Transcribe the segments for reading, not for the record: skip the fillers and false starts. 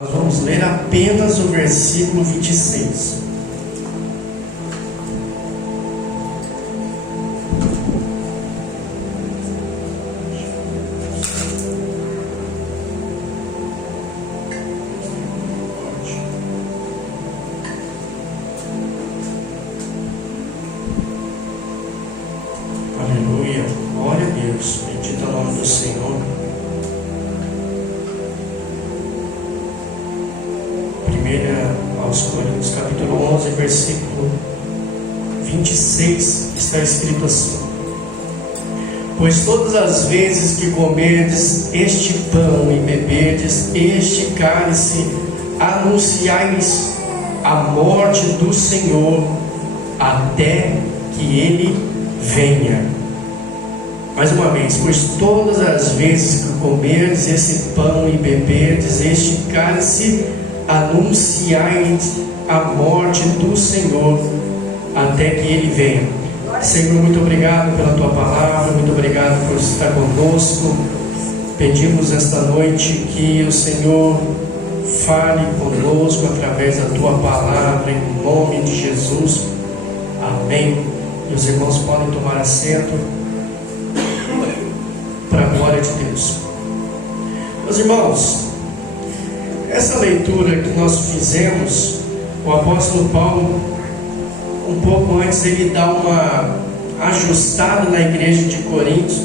Nós vamos ler apenas o versículo 26. Aleluia, glória a Deus, bendito é o nome do Senhor. 1 aos Coríntios, capítulo 11, versículo 26, está escrito assim: Pois todas as vezes que comerdes este pão e beberdes este cálice, anunciais a morte do Senhor até que Ele venha. Mais uma vez, pois todas as vezes que comerdes esse pão e beberdes este cálice, anunciais a morte do Senhor até que Ele venha. Senhor, muito obrigado pela Tua palavra, muito obrigado por estar conosco. Pedimos esta noite que o Senhor fale conosco através da Tua palavra, em nome de Jesus. Amém. E os irmãos podem tomar assento para a glória de Deus. Meus irmãos, essa leitura que nós fizemos, o apóstolo Paulo, um pouco antes, ele dá uma ajustada na igreja de Coríntios,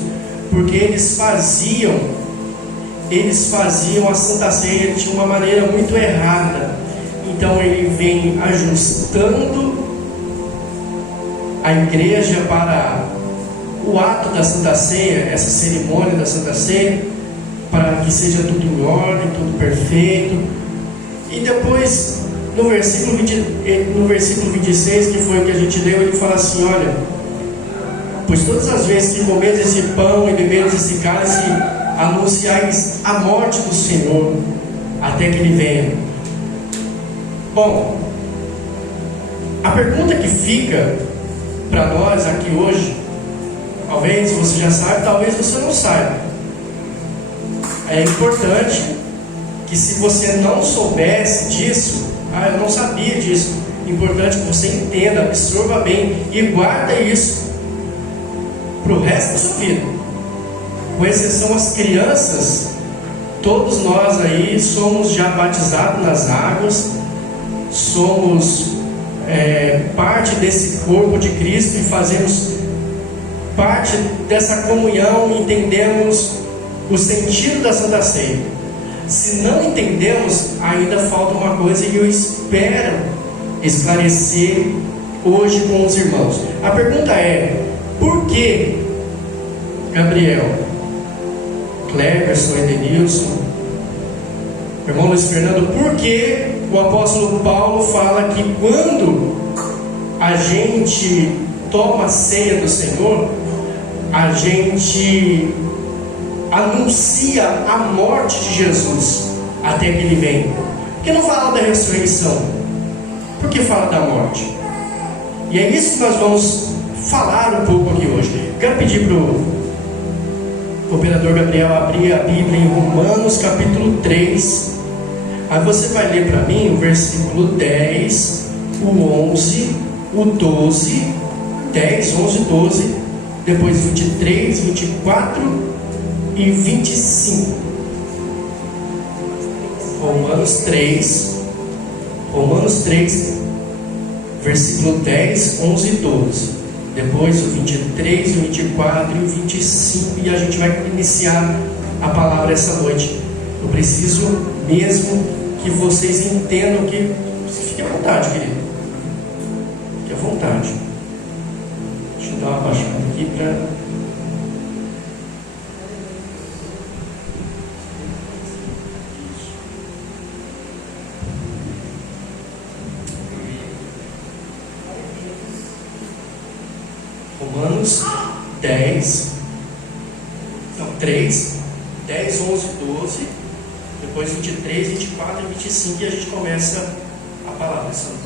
porque eles faziam a Santa Ceia de uma maneira muito errada. Então ele vem ajustando a igreja para o ato da Santa Ceia, essa cerimônia da Santa Ceia, para que seja tudo em ordem, tudo perfeito. E depois, no versículo 26, que foi o que a gente leu, ele fala assim: olha, pois todas as vezes que comedes esse pão e bebedes esse cálice, anunciais a morte do Senhor até que Ele venha. Bom, a pergunta que fica para nós aqui hoje, talvez você já saiba, talvez você não saiba. É importante que, se você não soubesse disso, eu não sabia disso, é importante que você entenda, absorva bem e guarda isso para o resto da sua vida. Com exceção as crianças, todos nós aí somos já batizados nas águas, somos parte desse corpo de Cristo e fazemos parte dessa comunhão, entendemos o sentido da Santa Ceia. Se não entendemos, ainda falta uma coisa e eu espero esclarecer hoje com os irmãos. A pergunta é: por que, Gabriel, Cleverson, Edenilson, irmão Luiz Fernando, por que o apóstolo Paulo fala que quando a gente toma a ceia do Senhor, a gente anuncia a morte de Jesus até que Ele venha? Por que não fala da ressurreição? Por que fala da morte? E é isso que nós vamos falar um pouco aqui hoje. Quero pedir para o cooperador Gabriel abrir a Bíblia em Romanos capítulo 3. Aí você vai ler para mim o versículo 10, o 11, o 12, 10, 11, 12, depois 23, 24 e 25. Romanos 3, versículo 10, 11 e 12. Depois o 23, o 24 e o 25. E a gente vai iniciar a palavra essa noite. Eu preciso mesmo que vocês entendam que... Fique à vontade, querido. Fique à vontade. Deixa eu dar uma baixada aqui para... Romanos 3, 10, 11, 12, depois 23, 24 e 25, e a gente começa a palavra essa noite.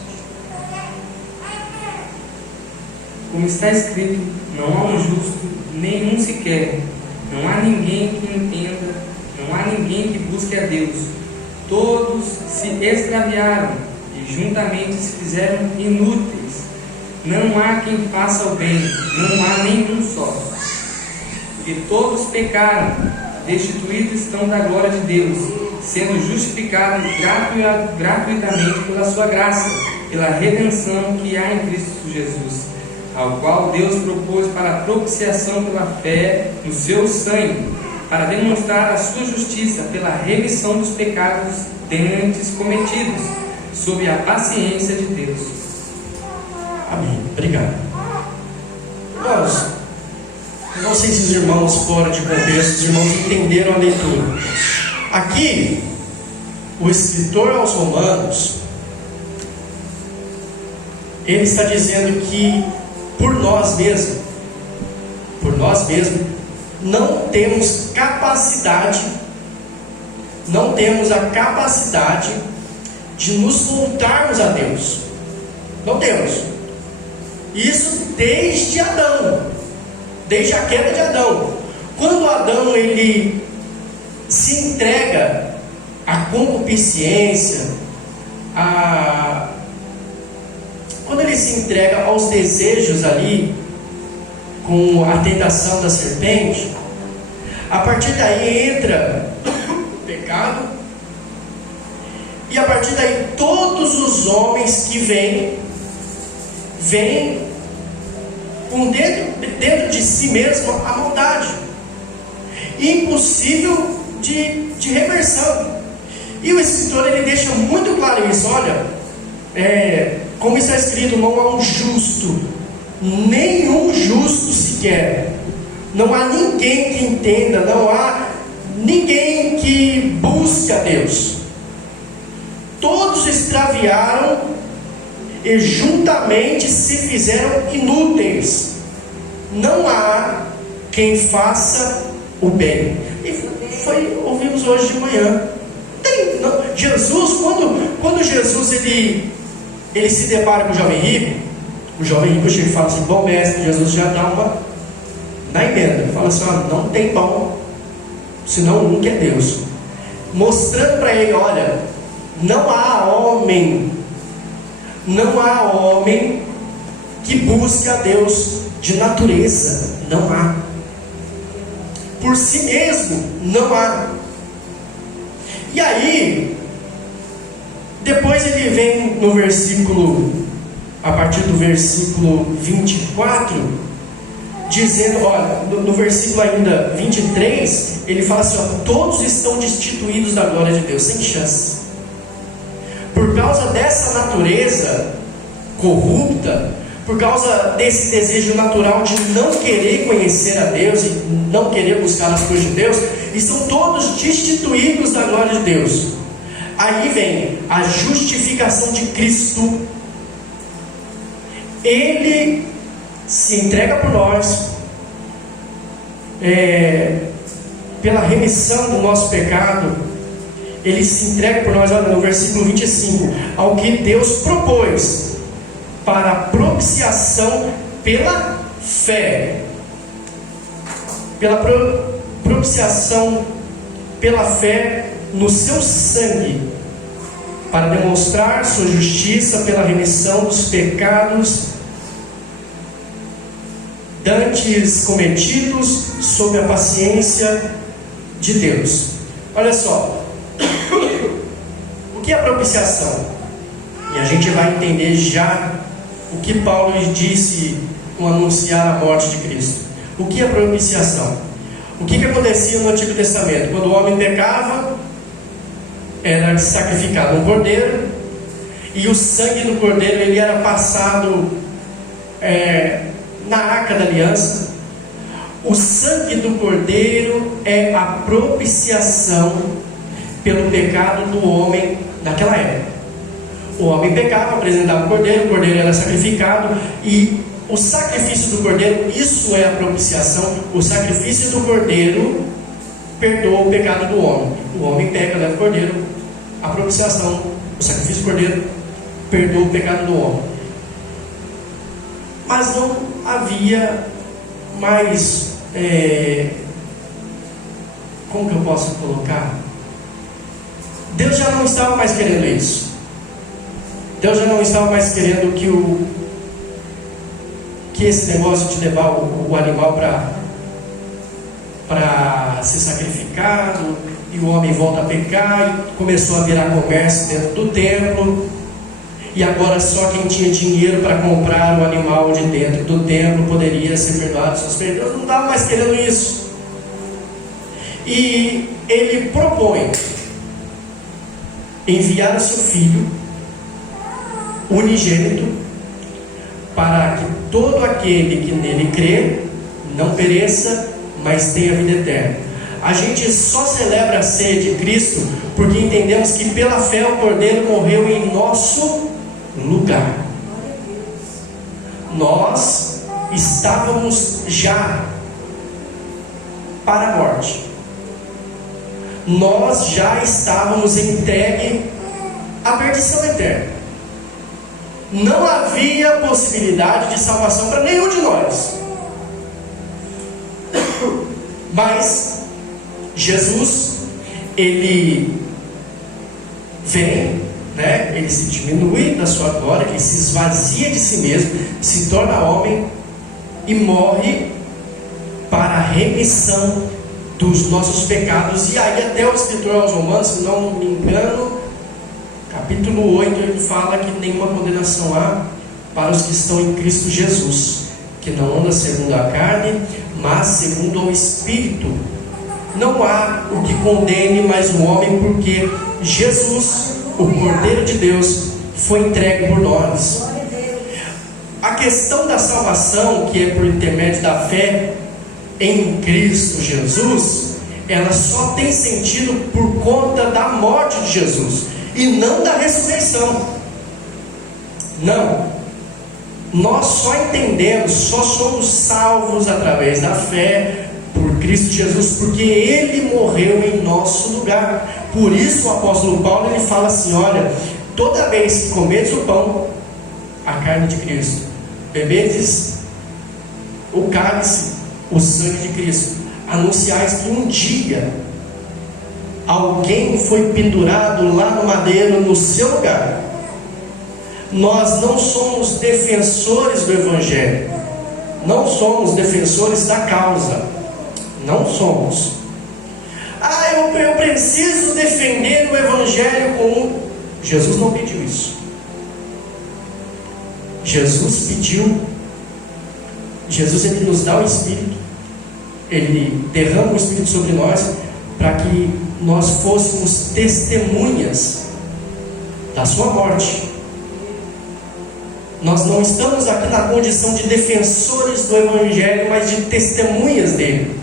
Como está escrito, não há um justo, nenhum sequer, não há ninguém que entenda, não há ninguém que busque a Deus. todos se extraviaram e juntamente se fizeram inúteis. Não há quem faça o bem, não há nenhum só. E todos pecaram, destituídos estão da glória de Deus, sendo justificados gratuitamente pela sua graça, pela redenção que há em Cristo Jesus, ao qual Deus propôs para a propiciação pela fé no seu sangue, para demonstrar a sua justiça pela remissão dos pecados dantes cometidos, sob a paciência de Deus. Amém. Obrigado. Irmãos, eu não sei se os irmãos fora de contexto, os irmãos entenderam a leitura. Aqui, o escritor aos Romanos, ele está dizendo que por nós mesmos, não temos a capacidade de nos voltarmos a Deus. Não temos. Isso desde Adão, desde a queda de Adão. Quando Adão ele se entrega à concupiscência, quando ele se entrega aos desejos ali, com a tentação da serpente, a partir daí entra o pecado, e a partir daí todos os homens que vêm com dentro de si mesmo a maldade, impossível de reversão. E o escritor ele deixa muito claro isso. Olha, como está escrito, não há um justo, nenhum justo sequer. Não há ninguém que entenda, não há ninguém que busque a Deus. Todos extraviaram e juntamente se fizeram inúteis. Não há quem faça o bem. E ouvimos hoje de manhã. Jesus, quando Jesus ele se depara com o jovem rico chega e fala assim: bom mestre, Jesus já dá uma na emenda, ele fala assim: não tem pão senão um que é Deus, mostrando para ele: olha, não há homem que busque a Deus de natureza, não há, por si mesmo não há. E aí depois ele vem no versículo, a partir do versículo 24, dizendo, olha, no versículo ainda 23, ele fala assim: todos estão destituídos da glória de Deus, sem chance. Por causa dessa natureza corrupta, por causa desse desejo natural de não querer conhecer a Deus e não querer buscar as coisas de Deus, estão todos destituídos da glória de Deus. Aí vem a justificação de Cristo. Ele se entrega por nós, pela remissão do nosso pecado. Ele se entrega por nós, olha, no versículo 25, ao que Deus propôs para a propiciação pela fé. Pela propiciação pela fé no seu sangue, para demonstrar sua justiça pela remissão dos pecados dantes cometidos sob a paciência de Deus. Olha só, o que é propiciação? E a gente vai entender já o que Paulo disse ao anunciar a morte de Cristo. O que é propiciação? O que acontecia no Antigo Testamento? Quando o homem pecava, era sacrificado um cordeiro, e o sangue do cordeiro ele era passado na arca da aliança. O sangue do cordeiro é a propiciação pelo pecado do homem naquela época. O homem pecava, apresentava o cordeiro era sacrificado, e o sacrifício do cordeiro, isso é a propiciação. O sacrifício do cordeiro perdoa o pecado do homem. O homem peca, leva o cordeiro, a propiciação, o sacrifício do cordeiro perdoa o pecado do homem. Mas não havia mais, como que eu posso colocar? Deus já não estava mais querendo isso. Deus já não estava mais querendo que esse negócio de levar o animal para ser sacrificado, e o homem volta a pecar, e começou a virar comércio dentro do templo, e agora só quem tinha dinheiro para comprar o animal de dentro do templo poderia ser perdoado seus pecados. Deus não estava mais querendo isso. E ele propõe enviar o seu filho unigênito, para que todo aquele que nele crê não pereça, mas tenha vida eterna. A gente só celebra a ceia de Cristo porque entendemos que pela fé o Cordeiro morreu em nosso lugar. Nós estávamos já para a morte. Nós já estávamos entregue à perdição eterna. Não havia possibilidade de salvação para nenhum de nós. Mas Jesus, ele vem, né? Ele se diminui da sua glória, ele se esvazia de si mesmo, se torna homem e morre para a remissão dos nossos pecados. E aí até o escritor aos Romanos, se não me engano, capítulo 8, ele fala que nenhuma condenação há para os que estão em Cristo Jesus, que não anda segundo a carne, mas segundo o Espírito. Não há o que condene mais o homem, porque Jesus, o Cordeiro de Deus, foi entregue por nós. A questão da salvação, que é por intermédio da fé em Cristo Jesus, ela só tem sentido por conta da morte de Jesus e não da ressurreição. Não. Nós só entendemos, só somos salvos através da fé por Cristo Jesus, porque Ele morreu em nosso lugar. Por isso o apóstolo Paulo, ele fala assim: olha, toda vez que comedes o pão, a carne de Cristo, bebedes o cálice, o sangue de Cristo, anunciais que um dia alguém foi pendurado lá no madeiro no seu lugar. Nós não somos defensores do Evangelho, não somos defensores da causa, não somos. Eu preciso defender o Evangelho com... Jesus não pediu isso. Jesus pediu, Jesus, ele nos dá o Espírito, ele derrama o Espírito sobre nós, para que nós fôssemos testemunhas da sua morte. Nós não estamos aqui na condição de defensores do Evangelho, mas de testemunhas dele.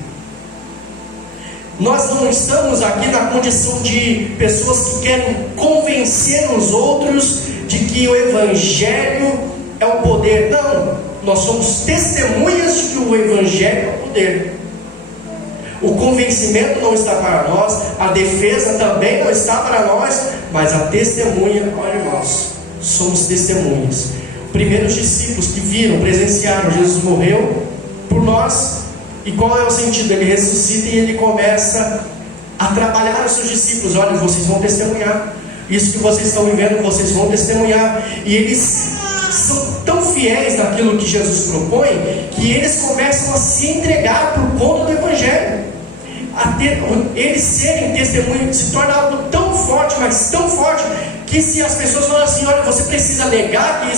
Nós não estamos aqui na condição de pessoas que querem convencer os outros de que o Evangelho é o poder. Não, nós somos testemunhas de que o Evangelho é o poder. O convencimento não está para nós, a defesa também não está para nós, mas a testemunha, olha irmãos, somos testemunhas. Primeiros discípulos que viram, presenciaram, Jesus morreu por nós. E qual é o sentido? Ele ressuscita e ele começa a trabalhar os seus discípulos. Olha, vocês vão testemunhar. Isso que vocês estão vivendo, vocês vão testemunhar. E eles são tão fiéis naquilo que Jesus propõe, que eles começam a se entregar por conta do Evangelho. Eles serem testemunhas se torna algo tão forte, mas tão forte, que se as pessoas falam assim: olha, você precisa negar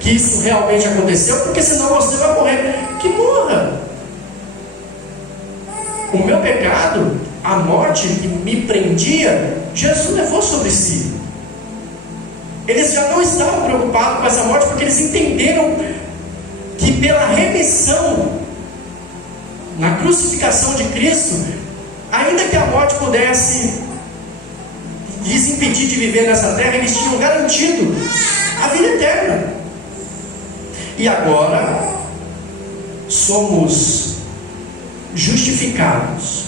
que isso realmente aconteceu, porque senão você vai morrer. Que morra! O meu pecado, a morte que me prendia, Jesus levou sobre si. Eles já não estavam preocupados com essa morte, porque eles entenderam que pela remissão, na crucificação de Cristo, ainda que a morte pudesse lhes impedir de viver nessa terra, eles tinham garantido a vida eterna. E agora somos justificados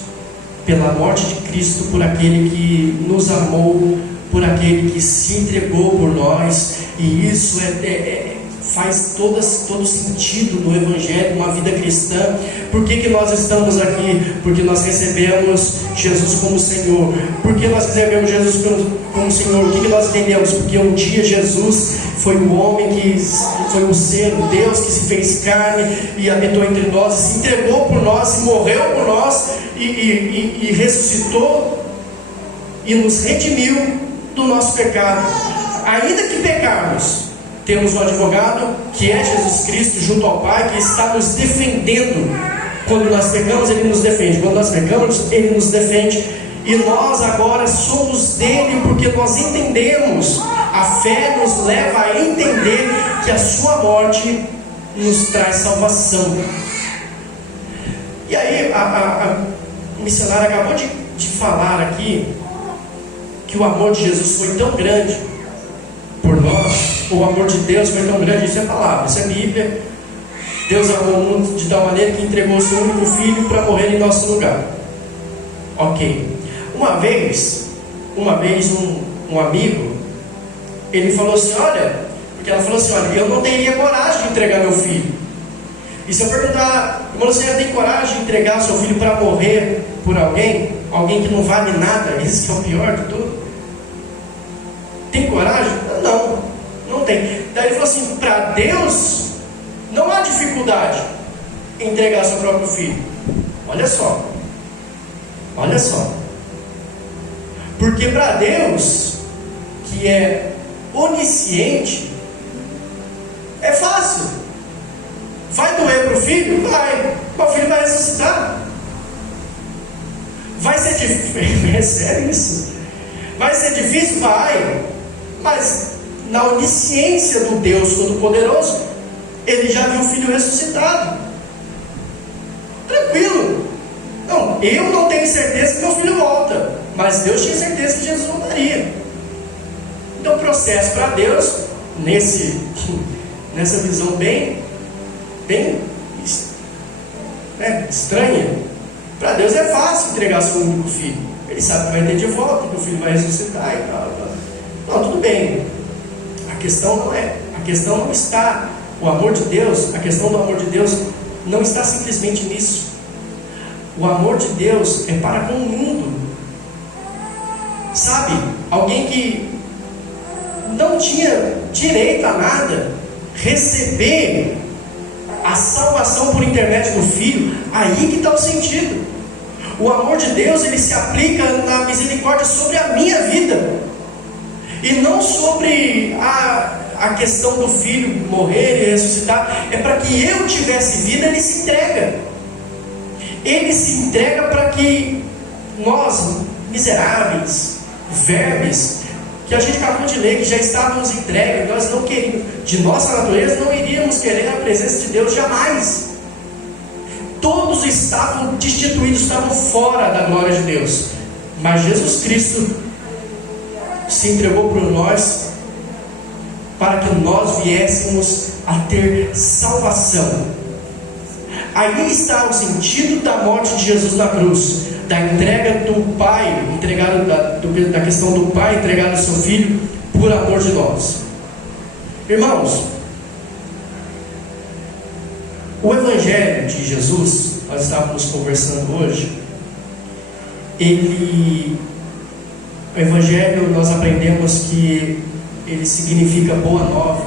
pela morte de Cristo, por aquele que nos amou, por aquele que se entregou por nós. E isso faz todo sentido no Evangelho, uma vida cristã. Por que nós estamos aqui? Porque nós recebemos Jesus como Senhor. Por que nós recebemos Jesus como Senhor? O que nós entendemos? Porque um dia Jesus foi o homem que foi o ser, o Deus que se fez carne e habitou entre nós, e se entregou por nós, e morreu por nós, e ressuscitou e nos redimiu do nosso pecado. Ainda que pecarmos, temos um advogado que é Jesus Cristo junto ao Pai, que está nos defendendo. Quando nós pecamos, Ele nos defende. Quando nós pecamos, Ele nos defende. E nós agora somos dele, porque nós entendemos. A fé nos leva a entender que a sua morte nos traz salvação. E aí a missionária acabou de falar aqui que o amor de Jesus foi tão grande por nós. O amor de Deus foi tão grande. Isso é palavra, isso é Bíblia. Deus amou o mundo de tal maneira que entregou o seu único filho para morrer em nosso lugar. Ok. Uma vez um amigo, ele falou assim, porque ela falou assim, eu não teria coragem de entregar meu filho. E se eu perguntar, irmão, você tem coragem de entregar o seu filho para morrer por alguém que não vale nada? Esse que é o pior de tudo. Tem coragem? Não tem. Daí ele falou assim, para Deus não há dificuldade em entregar seu próprio filho. Olha só. Porque para Deus, que é onisciente, é fácil. Vai doer para o filho? Vai. O filho vai ressuscitar. Vai ser difícil. É sério isso? Vai ser difícil? Vai. Mas na onisciência do Deus Todo-Poderoso, Ele já viu o filho ressuscitado. Tranquilo. Não, eu não tenho certeza que meu filho volta, mas Deus tinha certeza que Jesus voltaria. Então o processo para Deus, nessa visão bem estranha, para Deus é fácil entregar seu único filho. Ele sabe que vai ter de volta, que o filho vai ressuscitar e tal. Não, tudo bem. A questão não está, o amor de Deus, a questão do amor de Deus não está simplesmente nisso. O amor de Deus é para com o mundo. Sabe, alguém que não tinha direito a nada, receber a salvação por intermédio do Filho, aí que está o sentido. O amor de Deus, ele se aplica na misericórdia sobre a minha vida, e não sobre a questão do Filho morrer e ressuscitar. É para que eu tivesse vida. Ele se entrega para que nós, miseráveis, vermes, que a gente acabou de ler, que já estávamos entregues, nós não queríamos, de nossa natureza, não iríamos querer a presença de Deus jamais. Todos estavam destituídos, estavam fora da glória de Deus. Mas Jesus Cristo se entregou por nós, para que nós viéssemos a ter salvação. Aí está o sentido da morte de Jesus na cruz, da entrega do Pai, da questão do Pai entregar o seu Filho por amor de nós. Irmãos, o Evangelho de Jesus, nós estávamos conversando hoje, o Evangelho, nós aprendemos que ele significa boa nova,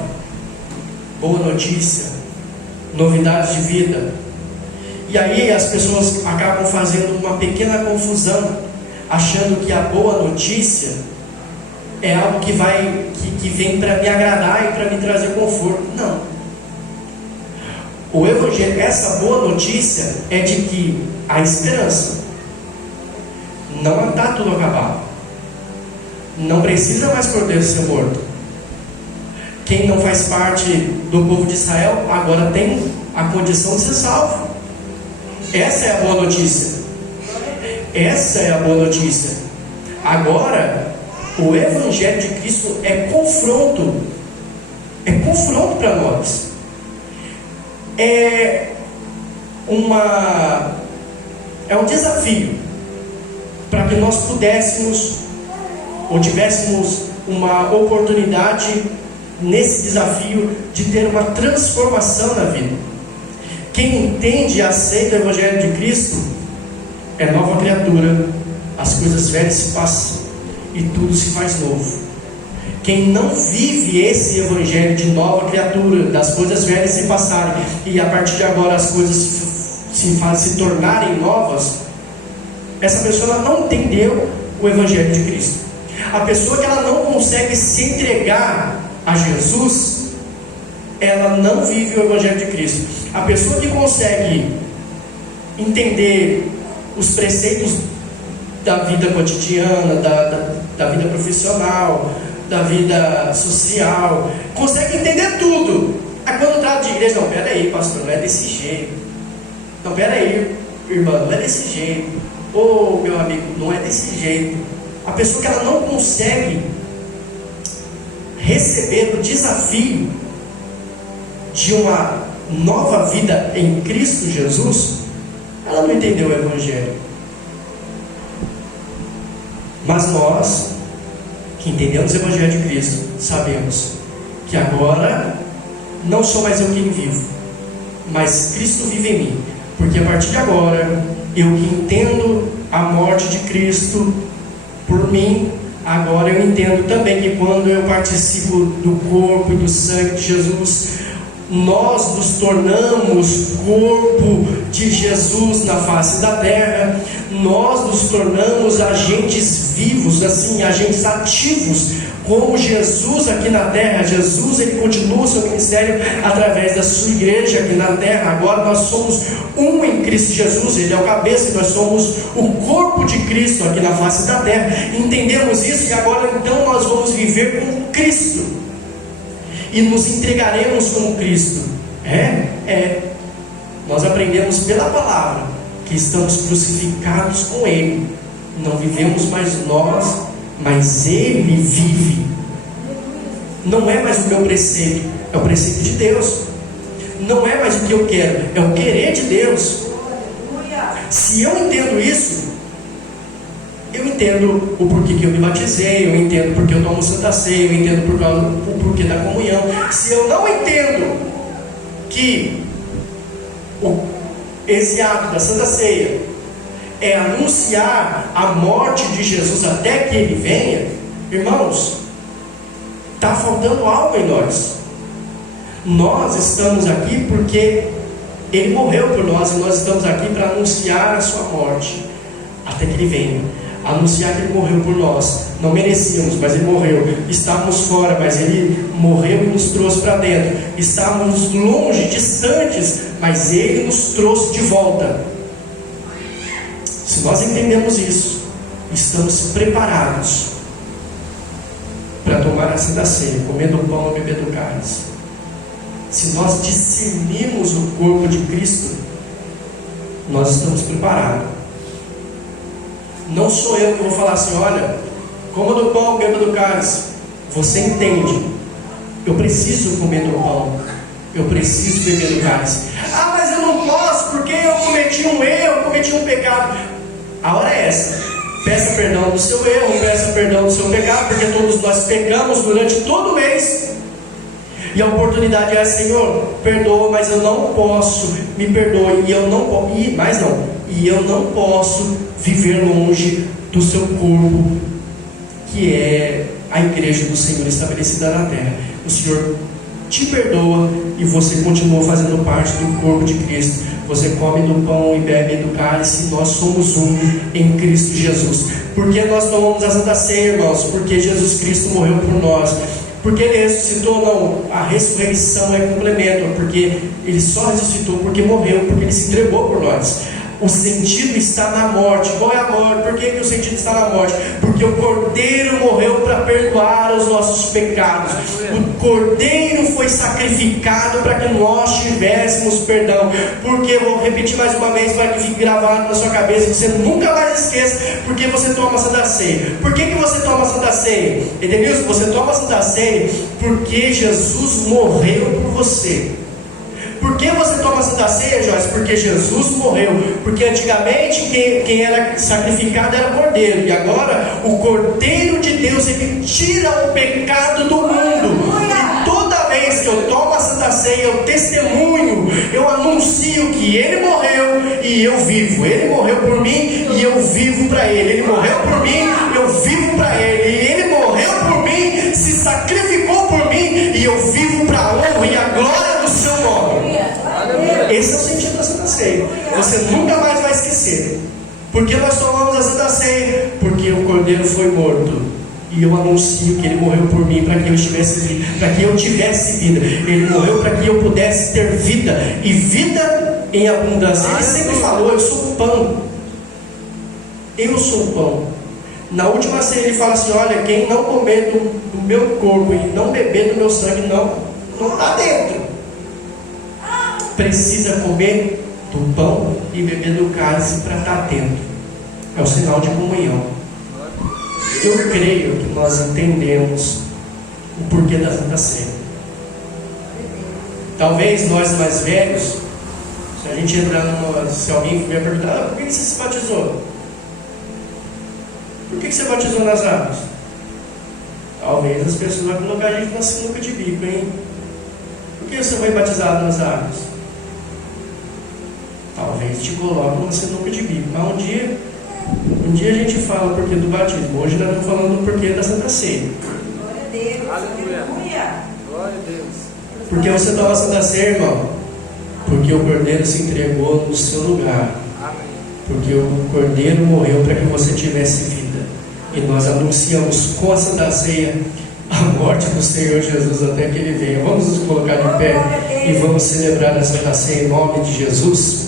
boa notícia, novidade de vida. E aí as pessoas acabam fazendo uma pequena confusão, achando que a boa notícia é algo que vem para me agradar e para me trazer conforto. Não. O Evangelho, essa boa notícia é de que a esperança não está tudo acabado. Não precisa mais cordeiro ser morto. Quem não faz parte do povo de Israel agora tem a condição de ser salvo. Essa é a boa notícia. Essa é a boa notícia. Agora, o Evangelho de Cristo é confronto. É confronto para nós. É um desafio para que nós pudéssemos ou tivéssemos uma oportunidade nesse desafio de ter uma transformação na vida. Quem entende e aceita o Evangelho de Cristo é nova criatura, as coisas velhas se passam e tudo se faz novo. Quem não vive esse Evangelho de nova criatura, das coisas velhas se passarem e a partir de agora as coisas se tornarem novas, essa pessoa ela não entendeu o Evangelho de Cristo. A pessoa que ela não consegue se entregar a Jesus, ela não vive o Evangelho de Cristo. A pessoa que consegue entender os preceitos da vida cotidiana, da vida profissional, da vida social, consegue entender tudo. Aí quando trata de igreja, não, peraí, pastor, não é desse jeito. Não, peraí, irmã, não é desse jeito. Ô, meu amigo, não é desse jeito. A pessoa que ela não consegue receber o desafio de uma nova vida em Cristo Jesus, ela não entendeu o Evangelho. Mas nós, que entendemos o Evangelho de Cristo, sabemos que agora não sou mais eu quem vivo, mas Cristo vive em mim. Porque a partir de agora, eu que entendo a morte de Cristo por mim, agora eu entendo também que quando eu participo do corpo e do sangue de Jesus, nós nos tornamos corpo de Jesus na face da terra, nós nos tornamos agentes vivos, assim, agentes ativos, como Jesus aqui na terra. Jesus, ele continua o seu ministério através da sua igreja aqui na terra. Agora nós somos um em Cristo Jesus, ele é o cabeça e nós somos o corpo de Cristo aqui na face da terra. Entendemos isso e agora então nós vamos viver com Cristo e nos entregaremos como Cristo. Nós aprendemos pela palavra que estamos crucificados com Ele. Não vivemos mais nós, mas Ele vive. Não é mais o meu preceito, é o preceito de Deus. Não é mais o que eu quero, é o querer de Deus. Se eu entendo isso, eu entendo o porquê que eu me batizei, eu entendo porque eu tomo Santa Ceia, eu entendo o porquê da comunhão. Se eu não entendo que esse ato da Santa Ceia é anunciar a morte de Jesus até que Ele venha, irmãos, está faltando algo em nós. Nós estamos aqui porque Ele morreu por nós, e nós estamos aqui para anunciar a sua morte até que Ele venha. Anunciar que Ele morreu por nós. Não merecíamos, mas Ele morreu. Estávamos fora, mas Ele morreu e nos trouxe para dentro. Estávamos longe, distantes, mas Ele nos trouxe de volta. Se nós entendemos isso, estamos preparados para tomar a Santa Ceia, comendo o pão e beber do cálice. Se nós discernirmos o corpo de Cristo, nós estamos preparados. Não sou eu que vou falar assim, olha, coma do pão, beba do cálice. Você entende, eu preciso comer do pão, eu preciso beber do cálice. Ah, mas eu não posso porque eu cometi um erro, eu cometi um pecado. A hora é essa. Peça perdão do seu erro, peça perdão do seu pecado, porque todos nós pecamos durante todo o mês. E a oportunidade é, Senhor, perdoa, mas eu não posso, me perdoe, e eu não posso, e eu não posso viver longe do seu corpo, que é a igreja do Senhor estabelecida na terra. O Senhor te perdoa e você continua fazendo parte do corpo de Cristo. Você come do pão e bebe do cálice, e nós somos um em Cristo Jesus. Por que nós tomamos a Santa Ceia, irmãos? Porque Jesus Cristo morreu por nós. Porque Ele ressuscitou? Não, a ressurreição é complemento, porque Ele só ressuscitou porque morreu, porque Ele se entregou por nós. O sentido está na morte. Qual é a morte? Por que o sentido está na morte? Porque o Cordeiro morreu para perdoar os nossos pecados. O Cordeiro foi sacrificado para que nós tivéssemos perdão. Porque, eu vou repetir mais uma vez para que fique gravado na sua cabeça, que você nunca mais esqueça, porque você toma a Santa Ceia. Por que você toma a Santa Ceia? Edenilson, você toma a Santa Ceia porque Jesus morreu por você. Por que você toma a Santa Ceia, Joyce? Porque Jesus morreu. Porque antigamente quem era sacrificado era o Cordeiro. E agora o Cordeiro de Deus, ele tira o pecado do mundo. E Eu anuncio que Ele morreu e eu vivo. Ele morreu por mim e eu vivo para Ele. Ele morreu por mim, eu vivo para Ele. E Ele morreu por mim, se sacrificou por mim e eu vivo para a honra e a glória do Seu nome. Esse é o sentido da Santa Ceia. Você nunca mais vai esquecer. Porque nós tomamos a Santa Ceia? Porque o Cordeiro foi morto. E eu anuncio que Ele morreu por mim para que eu tivesse vida, para que eu tivesse vida. Ele morreu para que eu pudesse ter vida, e vida em abundância. Ele sempre falou: eu sou o pão. Eu sou o pão. Na última ceia Ele fala assim: olha, quem não comer do meu corpo e não beber do meu sangue não está dentro. Precisa comer do pão e beber do cálice para estar dentro. É o sinal de comunhão. Eu creio que nós entendemos o porquê da Santa Ceia. Talvez nós mais velhos, se a gente entrar se alguém vier perguntar: por que você se batizou? Por que você batizou nas águas? Talvez as pessoas vão colocar a gente na sinuca de bico, hein? Por que você foi batizado nas águas? Talvez te coloque na sinuca de bico. Mas um dia a gente fala o porquê do batismo. Hoje nós estamos falando o porquê da Santa Ceia. Glória a Deus. Aleluia. Glória a Deus. Por que você toma a Santa Ceia, irmão? Porque o Cordeiro se entregou no seu lugar. Porque o Cordeiro morreu para que você tivesse vida. E nós anunciamos com a Santa Ceia a morte do Senhor Jesus até que Ele venha. Vamos nos colocar de pé e vamos celebrar a Santa Ceia em nome de Jesus.